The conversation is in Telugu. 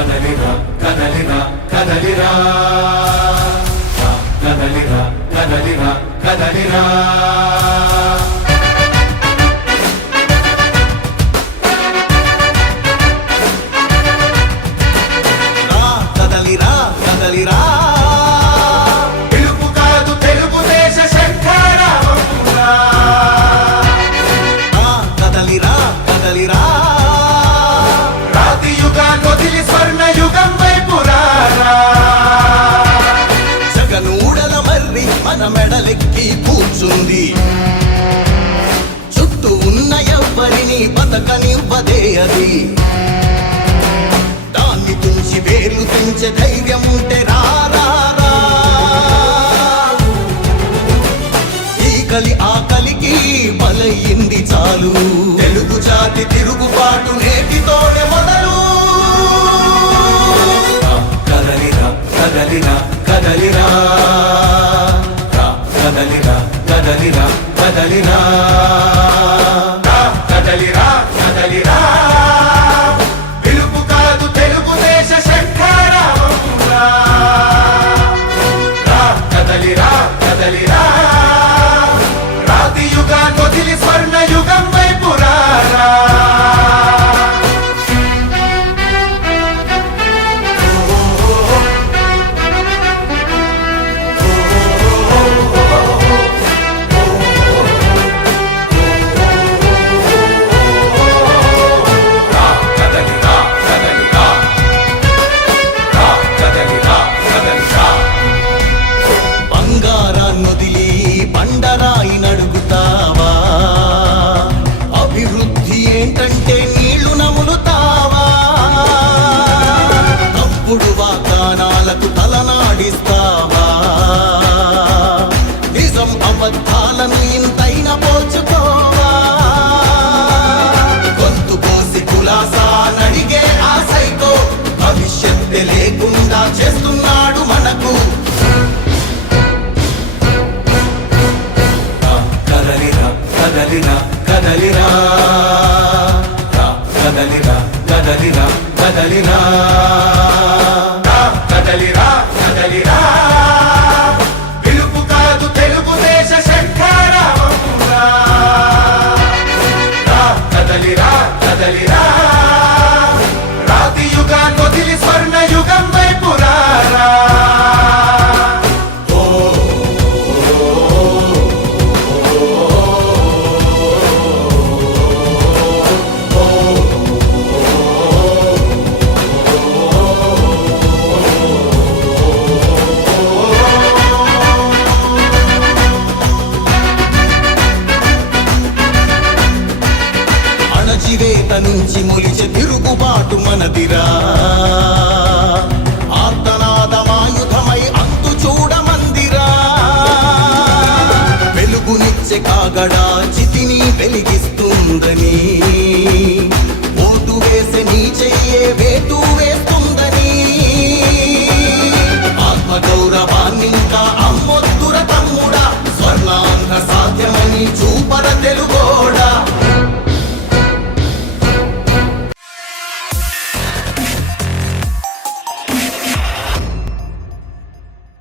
కదలిరా కదలిరా కదలిరా కదలిరా కదలిరా కదలిరా కదలిరా కదలిరా పిలుపు కాదు తెలుగుదేశ శంఖారావమురా కదలిరా కదలిరా రాతి యుగాన్ని వదిలి స్వర్ణ యుగం వైపు రారా జగనూడల మర్రి మన మెడలెక్కి కూర్చుంది చుట్టూ ఉన్న ఎవ్వరిని బతకనివ్వదే అది దాన్ని తుంచి వేలు తుంచే ధైర్యం ఉంటే రారా ఈ కలి ఆ కలికి బలయింది చాలు తెలుగు జాతి తిరుగుబాటు నేటితోనే మొదలు కదలిరా కదలిరా కదలిరా కదలిరా కదలిరా కదలిరా కదలిరా కదలిరా పిలుపు కాదు తెలుగుదేశ శంఖారావమురా కదలిరా కదలిరా రాతి యుగాన్ని వదిలి స్వర్ణ యుగం వైపు రారా బంగారాన్నొదిలి బండరాయి నడుగుతావా అభివృద్ధి ఏంటంటే నీళ్లు నములుతావా తప్పుడు వాగ్దానాలకు తలనాడిస్తావా నిజం అబద్ధాలను ఇంతైన పోచుకోవా గొంతు కోసి కులాసా నడిగే ఆ సైకో భవిష్యత్తు లేకుండా చేస్తున్నాడు మనకు కదలిరా కదలిరా కదలిరా కదలిరా కదలిరా కదలిరా కదలిరా కదలిరా పిలుపు కాదు తెలుగుదేశ శంఖారావమురా కదలిరా కదలిరా రాతి యుగాన్ని వదిలి స్వర్ణ యుగం వైపు రారా అణచివేత నుంచి మొలిచే తిరుగుబాటు మనదిరా ఆర్తనాదమాయుధమై అంతు చూడమందిరా వెలుగునిచ్చే కాగడా చితిని వెలిగిస్తుందని ఓటు వేసే నీ చెయ్యే వేటు వేస్తుందని ఆత్మగౌరవాన్ని ఇంకా